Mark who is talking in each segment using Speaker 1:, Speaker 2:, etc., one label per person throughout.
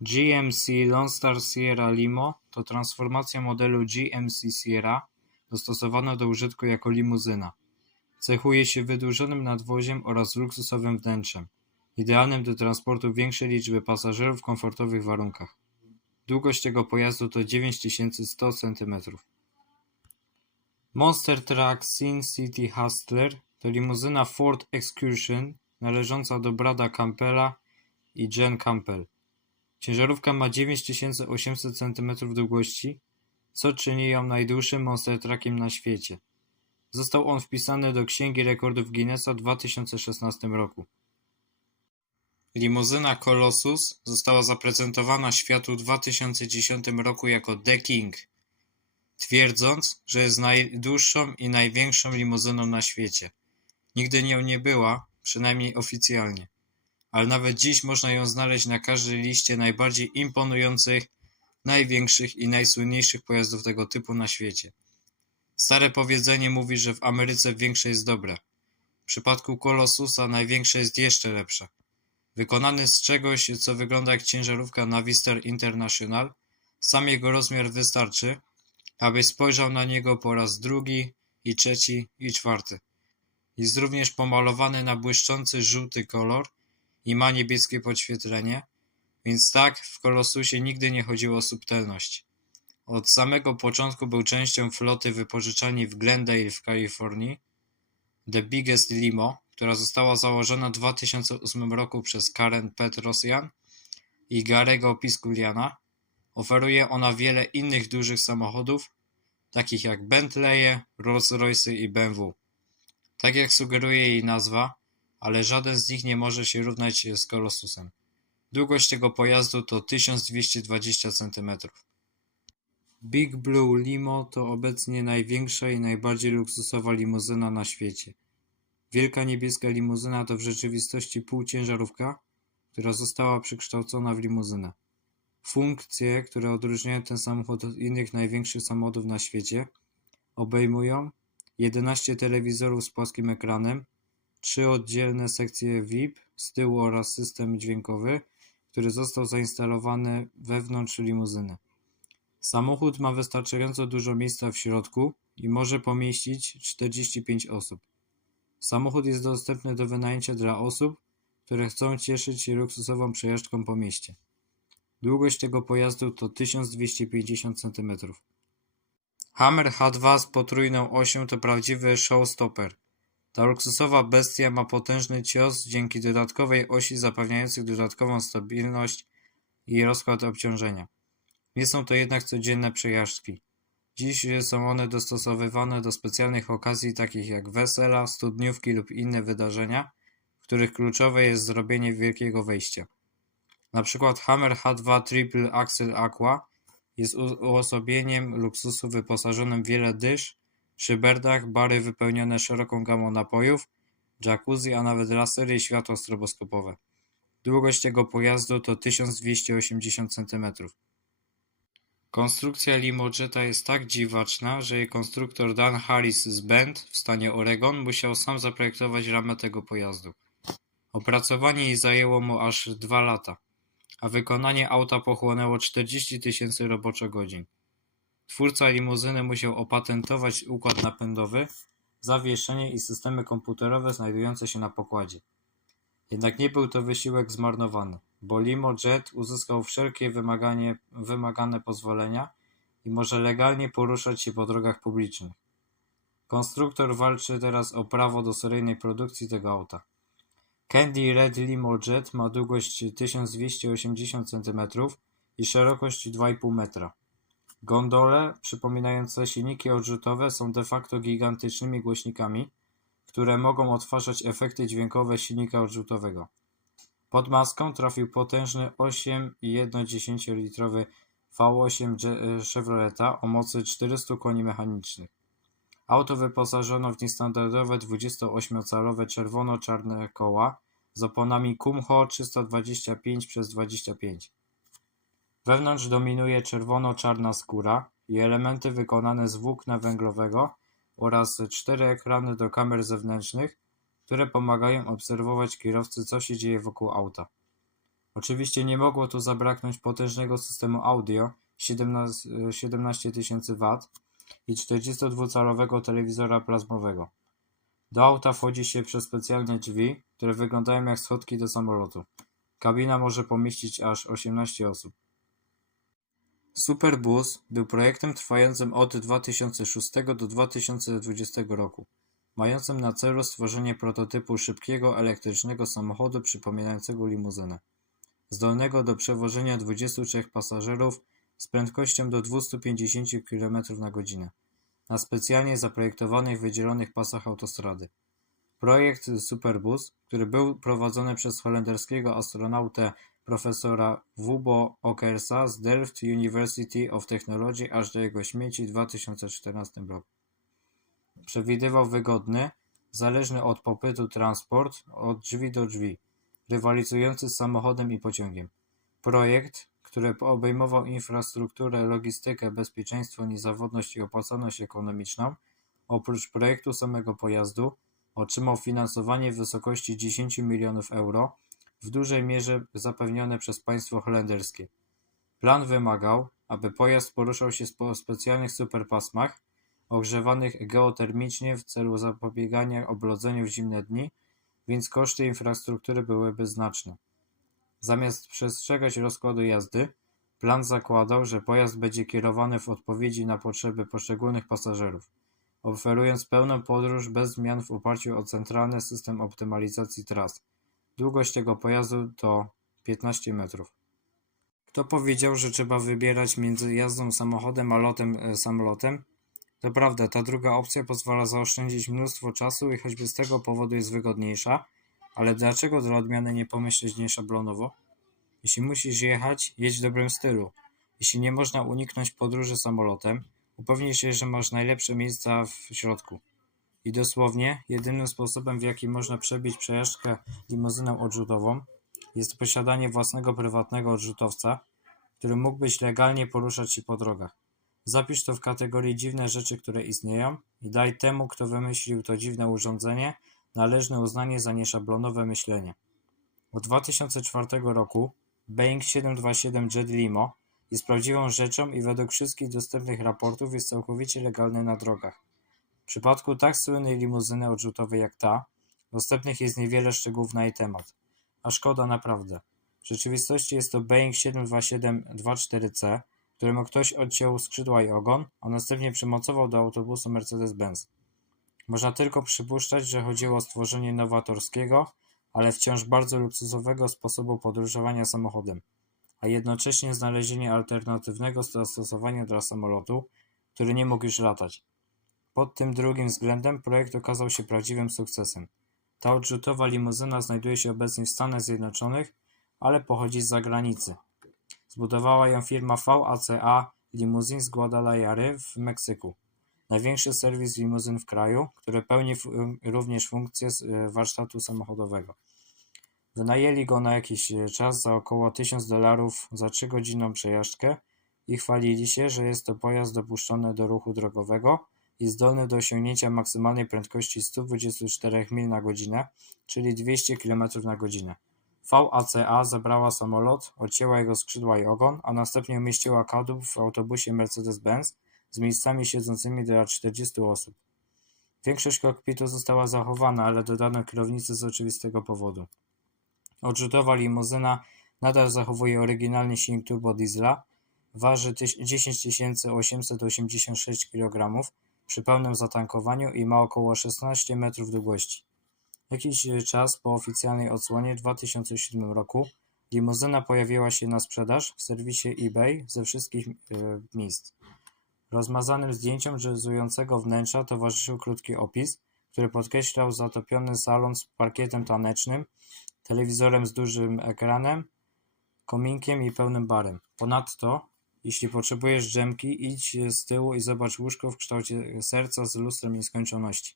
Speaker 1: GMC Lone Star Sierra Limo to transformacja modelu GMC Sierra dostosowana do użytku jako limuzyna. Cechuje się wydłużonym nadwoziem oraz luksusowym wnętrzem, idealnym do transportu większej liczby pasażerów w komfortowych warunkach. Długość tego pojazdu to 9100 cm. Monster Truck Sin City Hustler to limuzyna Ford Excursion należąca do Brada Campbella i Jen Campbell. Ciężarówka ma 9800 cm długości, co czyni ją najdłuższym monster truckiem na świecie. Został on wpisany do Księgi Rekordów Guinnessa w 2016 roku. Limuzyna Colossus została zaprezentowana światu w 2010 roku jako The King, twierdząc, że jest najdłuższą i największą limuzyną na świecie. Nigdy nią nie była, przynajmniej oficjalnie, ale nawet dziś można ją znaleźć na każdej liście najbardziej imponujących, największych i najsłynniejszych pojazdów tego typu na świecie. Stare powiedzenie mówi, że w Ameryce większe jest dobre. W przypadku Colossusa największe jest jeszcze lepsze. Wykonany z czegoś, co wygląda jak ciężarówka Navistar International, sam jego rozmiar wystarczy, abyś spojrzał na niego po raz drugi i trzeci i czwarty. Jest również pomalowany na błyszczący żółty kolor i ma niebieskie podświetlenie, więc tak, w Colossusie nigdy nie chodziło o subtelność. Od samego początku był częścią floty wypożyczalni w Glendale w Kalifornii, The Biggest Limo, która została założona w 2008 roku przez Karen Petrosyan i Garego Piskuliana. Oferuje ona wiele innych dużych samochodów, takich jak Bentleye, Rolls-Royce i BMW. Tak jak sugeruje jej nazwa, ale żaden z nich nie może się równać z Colossusem. Długość tego pojazdu to 1220 cm. Big Blue Limo to obecnie największa i najbardziej luksusowa limuzyna na świecie. Wielka niebieska limuzyna to w rzeczywistości półciężarówka, która została przekształcona w limuzynę. Funkcje, które odróżniają ten samochód od innych największych samochodów na świecie, obejmują 11 telewizorów z płaskim ekranem, trzy oddzielne sekcje VIP z tyłu oraz system dźwiękowy, który został zainstalowany wewnątrz limuzyny. Samochód ma wystarczająco dużo miejsca w środku i może pomieścić 45 osób. Samochód jest dostępny do wynajęcia dla osób, które chcą cieszyć się luksusową przejażdżką po mieście. Długość tego pojazdu to 1250 cm. Hammer H2 z potrójną osią to prawdziwy showstopper. Ta luksusowa bestia ma potężny cios dzięki dodatkowej osi zapewniającej dodatkową stabilność i rozkład obciążenia. Nie są to jednak codzienne przejażdżki. Dziś są one dostosowywane do specjalnych okazji takich jak wesela, studniówki lub inne wydarzenia, w których kluczowe jest zrobienie wielkiego wejścia. Na przykład Hammer H2 Triple Axle Aqua jest uosobieniem luksusu wyposażonym w wiele dysz, szyberdach, bary wypełnione szeroką gamą napojów, jacuzzi, a nawet lasery i światła stroboskopowe. Długość tego pojazdu to 1280 cm. Konstrukcja Limojeta jest tak dziwaczna, że jej konstruktor Dan Harris z Bend w stanie Oregon musiał sam zaprojektować ramę tego pojazdu. Opracowanie jej zajęło mu aż dwa lata, a wykonanie auta pochłonęło 40 tysięcy roboczogodzin. Twórca limuzyny musiał opatentować układ napędowy, zawieszenie i systemy komputerowe znajdujące się na pokładzie. Jednak nie był to wysiłek zmarnowany, bo Limo Jet uzyskał wszelkie wymagane pozwolenia i może legalnie poruszać się po drogach publicznych. Konstruktor walczy teraz o prawo do seryjnej produkcji tego auta. Candy Red Limo Jet ma długość 1280 cm i szerokość 2,5 metra. Gondole, przypominające silniki odrzutowe, są de facto gigantycznymi głośnikami, które mogą odtwarzać efekty dźwiękowe silnika odrzutowego. Pod maską trafił potężny 8,1 litrowy V8 Chevroleta o mocy 400 koni mechanicznych. Auto wyposażono w niestandardowe 28-calowe czerwono-czarne koła z oponami Kumho 325 przez 25. Wewnątrz dominuje czerwono-czarna skóra i elementy wykonane z włókna węglowego oraz cztery ekrany do kamer zewnętrznych, które pomagają obserwować kierowcy co się dzieje wokół auta. Oczywiście nie mogło tu zabraknąć potężnego systemu audio 17 17 000 W i 42-calowego telewizora plazmowego. Do auta wchodzi się przez specjalne drzwi, które wyglądają jak schodki do samolotu. Kabina może pomieścić aż 18 osób. Superbus był projektem trwającym od 2006 do 2020 roku, mającym na celu stworzenie prototypu szybkiego elektrycznego samochodu przypominającego limuzynę, zdolnego do przewożenia 23 pasażerów z prędkością do 250 km na godzinę na specjalnie zaprojektowanych wydzielonych pasach autostrady. Projekt Superbus, który był prowadzony przez holenderskiego astronautę profesora Wubo Okersa z Delft University of Technology aż do jego śmierci w 2014 roku. Przewidywał wygodny, zależny od popytu transport od drzwi do drzwi, rywalizujący z samochodem i pociągiem. Projekt, który obejmował infrastrukturę, logistykę, bezpieczeństwo, niezawodność i opłacalność ekonomiczną, oprócz projektu samego pojazdu, otrzymał finansowanie w wysokości 10 milionów euro, w dużej mierze zapewnione przez państwo holenderskie. Plan wymagał, aby pojazd poruszał się po specjalnych superpasmach, ogrzewanych geotermicznie w celu zapobiegania oblodzeniu w zimne dni, więc koszty infrastruktury byłyby znaczne. Zamiast przestrzegać rozkładu jazdy, plan zakładał, że pojazd będzie kierowany w odpowiedzi na potrzeby poszczególnych pasażerów, oferując pełną podróż bez zmian w oparciu o centralny system optymalizacji tras. Długość tego pojazdu to 15 metrów. Kto powiedział, że trzeba wybierać między jazdą samochodem a lotem e, samolotem? To prawda, ta druga opcja pozwala zaoszczędzić mnóstwo czasu i choćby z tego powodu jest wygodniejsza, ale dlaczego dla odmiany nie pomyśleć nieszablonowo? Jeśli musisz jechać, jedź w dobrym stylu. Jeśli nie można uniknąć podróży samolotem, upewnij się, że masz najlepsze miejsca w środku. I dosłownie, jedynym sposobem, w jaki można przebić przejażdżkę limuzyną odrzutową, jest posiadanie własnego prywatnego odrzutowca, który mógłbyś legalnie poruszać się po drogach. Zapisz to w kategorii dziwne rzeczy, które istnieją i daj temu, kto wymyślił to dziwne urządzenie, należne uznanie za nieszablonowe myślenie. Od 2004 roku Boeing 727 Jet Limo jest prawdziwą rzeczą i według wszystkich dostępnych raportów jest całkowicie legalny na drogach. W przypadku tak słynnej limuzyny odrzutowej jak ta, dostępnych jest niewiele szczegółów na jej temat. A szkoda naprawdę. W rzeczywistości jest to Boeing 727-24C, któremu ktoś odciął skrzydła i ogon, a następnie przymocował do autobusu Mercedes-Benz. Można tylko przypuszczać, że chodziło o stworzenie nowatorskiego, ale wciąż bardzo luksusowego sposobu podróżowania samochodem, a jednocześnie znalezienie alternatywnego zastosowania dla samolotu, który nie mógł już latać. Pod tym drugim względem projekt okazał się prawdziwym sukcesem. Ta odrzutowa limuzyna znajduje się obecnie w Stanach Zjednoczonych, ale pochodzi z zagranicy. Zbudowała ją firma VACA Limousine z Guadalajary w Meksyku. Największy serwis limuzyn w kraju, który pełni również funkcję e, warsztatu samochodowego. Wynajęli go na jakiś e, czas za około 1000 dolarów za 3-godzinną przejażdżkę i chwalili się, że jest to pojazd dopuszczony do ruchu drogowego i zdolny do osiągnięcia maksymalnej prędkości 124 mil na godzinę, czyli 200 km na godzinę. VACA zabrała samolot, odcięła jego skrzydła i ogon, a następnie umieściła kadłub w autobusie Mercedes-Benz z miejscami siedzącymi dla 40 osób. Większość kokpitu została zachowana, ale dodano kierownicy z oczywistego powodu. Odrzutowa limuzyna nadal zachowuje oryginalny silnik turbo diesla, waży 10 886 kg przy pełnym zatankowaniu i ma około 16 metrów długości. Jakiś czas po oficjalnej odsłonie w 2007 roku limuzyna pojawiła się na sprzedaż w serwisie eBay ze wszystkich e, miejsc. Rozmazanym zdjęciom jazzującego wnętrza towarzyszył krótki opis, który podkreślał zatopiony salon z parkietem tanecznym, telewizorem z dużym ekranem, kominkiem i pełnym barem. Ponadto, jeśli potrzebujesz dżemki, idź z tyłu i zobacz łóżko w kształcie serca z lustrem nieskończoności.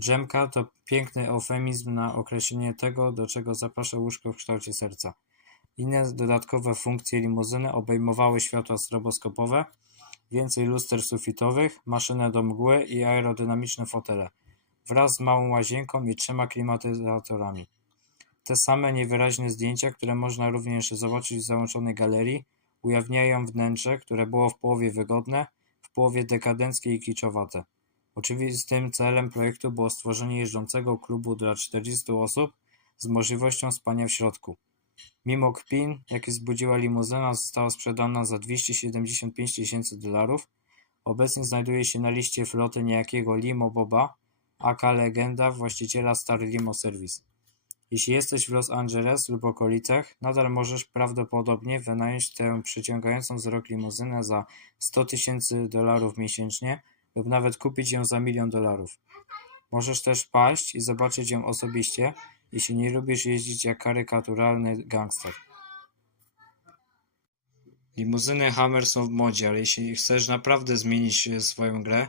Speaker 1: Dżemka to piękny eufemizm na określenie tego, do czego zaprasza łóżko w kształcie serca. Inne dodatkowe funkcje limuzyny obejmowały światła stroboskopowe, więcej luster sufitowych, maszynę do mgły i aerodynamiczne fotele, wraz z małą łazienką i trzema klimatyzatorami. Te same niewyraźne zdjęcia, które można również zobaczyć w załączonej galerii, ujawniają wnętrze, które było w połowie wygodne, w połowie dekadenckie i kiczowate. Oczywistym celem projektu było stworzenie jeżdżącego klubu dla 40 osób z możliwością spania w środku. Mimo kpin, jakie wzbudziła limuzyna, została sprzedana za 275 tysięcy dolarów. Obecnie znajduje się na liście floty niejakiego Limo Boba, aka legenda właściciela Star Limo Service. Jeśli jesteś w Los Angeles lub okolicach, nadal możesz prawdopodobnie wynająć tę przyciągającą wzrok limuzynę za 100 tysięcy dolarów miesięcznie lub nawet kupić ją za milion dolarów. Możesz też paść i zobaczyć ją osobiście, jeśli nie lubisz jeździć jak karykaturalny gangster. Limuzyny Hammer są w modzie, ale jeśli chcesz naprawdę zmienić swoją grę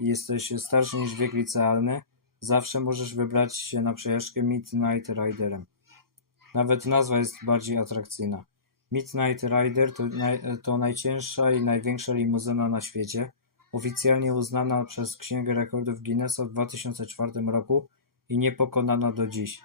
Speaker 1: i jesteś starszy niż wiek licealny, zawsze możesz wybrać się na przejażdżkę Midnight Riderem. Nawet nazwa jest bardziej atrakcyjna. Midnight Rider to, naj, to najcięższa i największa limuzyna na świecie, oficjalnie uznana przez Księgę Rekordów Guinnessa w 2004 roku i niepokonana do dziś.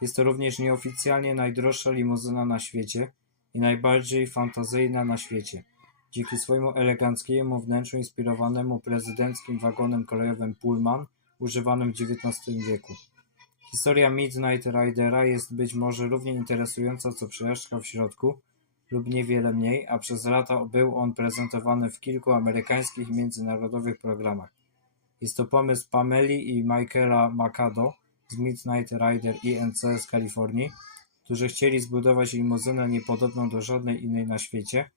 Speaker 1: Jest to również nieoficjalnie najdroższa limuzyna na świecie i najbardziej fantazyjna na świecie. Dzięki swojemu eleganckiemu wnętrzu inspirowanemu prezydenckim wagonem kolejowym Pullman, używanym w XIX wieku. Historia Midnight Ridera jest być może równie interesująca co przejażdżka w środku, lub niewiele mniej, a przez lata był on prezentowany w kilku amerykańskich i międzynarodowych programach. Jest to pomysł Pameli i Michaela Macado z Midnight Rider INC z Kalifornii, którzy chcieli zbudować limuzynę niepodobną do żadnej innej na świecie,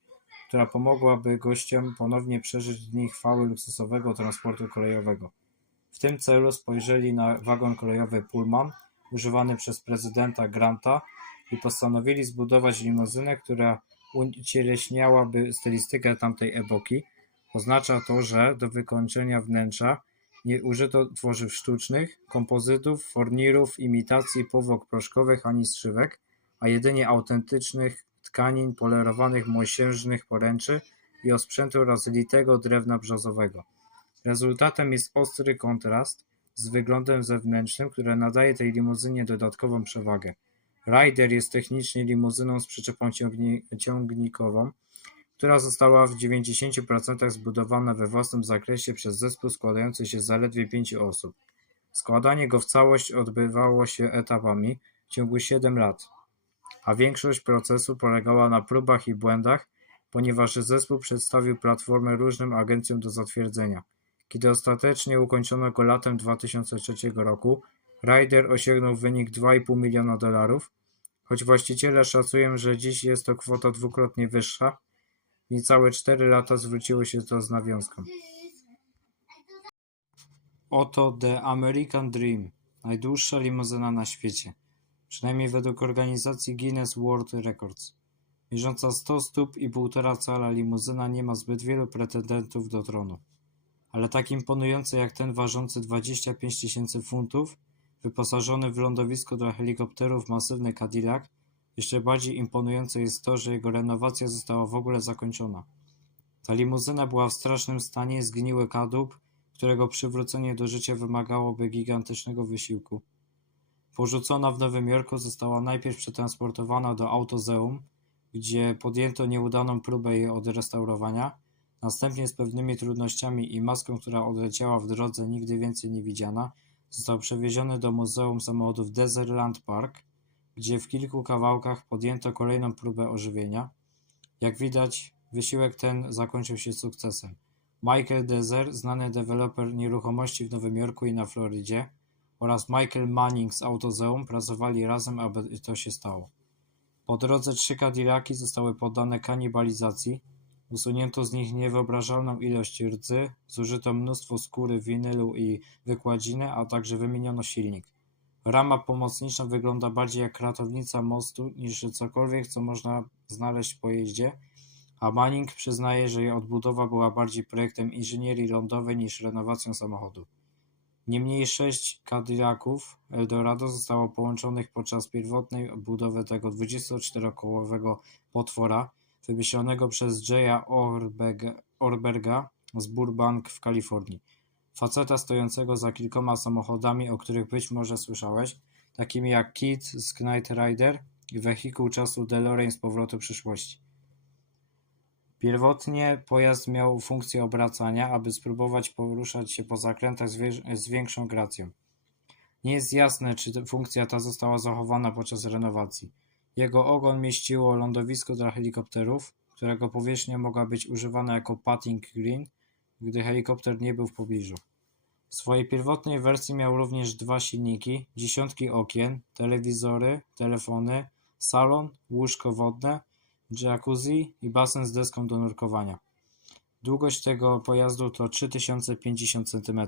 Speaker 1: która pomogłaby gościom ponownie przeżyć dni chwały luksusowego transportu kolejowego. W tym celu spojrzeli na wagon kolejowy Pullman, używany przez prezydenta Granta i postanowili zbudować limuzynę, która ucieleśniałaby stylistykę tamtej epoki. Oznacza to, że do wykończenia wnętrza nie użyto tworzyw sztucznych, kompozytów, fornirów, imitacji powłok proszkowych ani strzywek, a jedynie autentycznych tkanin polerowanych mosiężnych poręczy i osprzętu rozlitego drewna brzozowego. Rezultatem jest ostry kontrast z wyglądem zewnętrznym, które nadaje tej limuzynie dodatkową przewagę. Ryder jest technicznie limuzyną z przyczepą ciągni ciągnikową, która została w 90% zbudowana we własnym zakresie przez zespół składający się z zaledwie pięciu osób. Składanie go w całość odbywało się etapami w ciągu 7 lat, a większość procesu polegała na próbach i błędach, ponieważ zespół przedstawił platformę różnym agencjom do zatwierdzenia. Kiedy ostatecznie ukończono go latem 2003 roku, Ryder osiągnął wynik 2,5 miliona dolarów, choć właściciele szacują, że dziś jest to kwota dwukrotnie wyższa. Niecałe 4 lata zwróciło się to z nawiązką. Oto The American Dream, najdłuższa limuzyna na świecie, przynajmniej według organizacji Guinness World Records. Mierząca 100 stóp i 1,5 cala limuzyna nie ma zbyt wielu pretendentów do tronu, ale tak imponująca jak ten ważący 25 tysięcy funtów, wyposażony w lądowisko dla helikopterów masywny Cadillac, jeszcze bardziej imponujące jest to, że jego renowacja została w ogóle zakończona. Ta limuzyna była w strasznym stanie, zgniły kadłub, którego przywrócenie do życia wymagałoby gigantycznego wysiłku. Porzucona w Nowym Jorku została najpierw przetransportowana do Autozeum, gdzie podjęto nieudaną próbę jej odrestaurowania, następnie z pewnymi trudnościami i maską, która odleciała w drodze nigdy więcej nie widziana, został przewieziony do Muzeum Samochodów Desertland Park, gdzie w kilku kawałkach podjęto kolejną próbę ożywienia. Jak widać, wysiłek ten zakończył się sukcesem. Michael Dezer, znany deweloper nieruchomości w Nowym Jorku i na Florydzie, oraz Michael Manning z Autozeum pracowali razem, aby to się stało. Po drodze trzy Cadillaki zostały poddane kanibalizacji, usunięto z nich niewyobrażalną ilość rdzy, zużyto mnóstwo skóry, winylu i wykładziny, a także wymieniono silnik. Rama pomocnicza wygląda bardziej jak ratownica mostu niż cokolwiek, co można znaleźć w pojeździe, a Manning przyznaje, że jej odbudowa była bardziej projektem inżynierii lądowej niż renowacją samochodu. Niemniej sześć Cadillaców Eldorado zostało połączonych podczas pierwotnej budowy tego 24-kołowego potwora, wymyślonego przez Jaya Orberga z Burbank w Kalifornii. Faceta stojącego za kilkoma samochodami, o których być może słyszałeś, takimi jak Kit z Knight Rider i wehikuł czasu DeLorean z Powrotu Przyszłości. Pierwotnie pojazd miał funkcję obracania, aby spróbować poruszać się po zakrętach z, większą gracją. Nie jest jasne, czy funkcja ta została zachowana podczas renowacji. Jego ogon mieściło lądowisko dla helikopterów, którego powierzchnia mogła być używana jako putting green, gdy helikopter nie był w pobliżu. W swojej pierwotnej wersji miał również dwa silniki, dziesiątki okien, telewizory, telefony, salon, łóżko wodne, jacuzzi i basen z deską do nurkowania. Długość tego pojazdu to 3050 cm.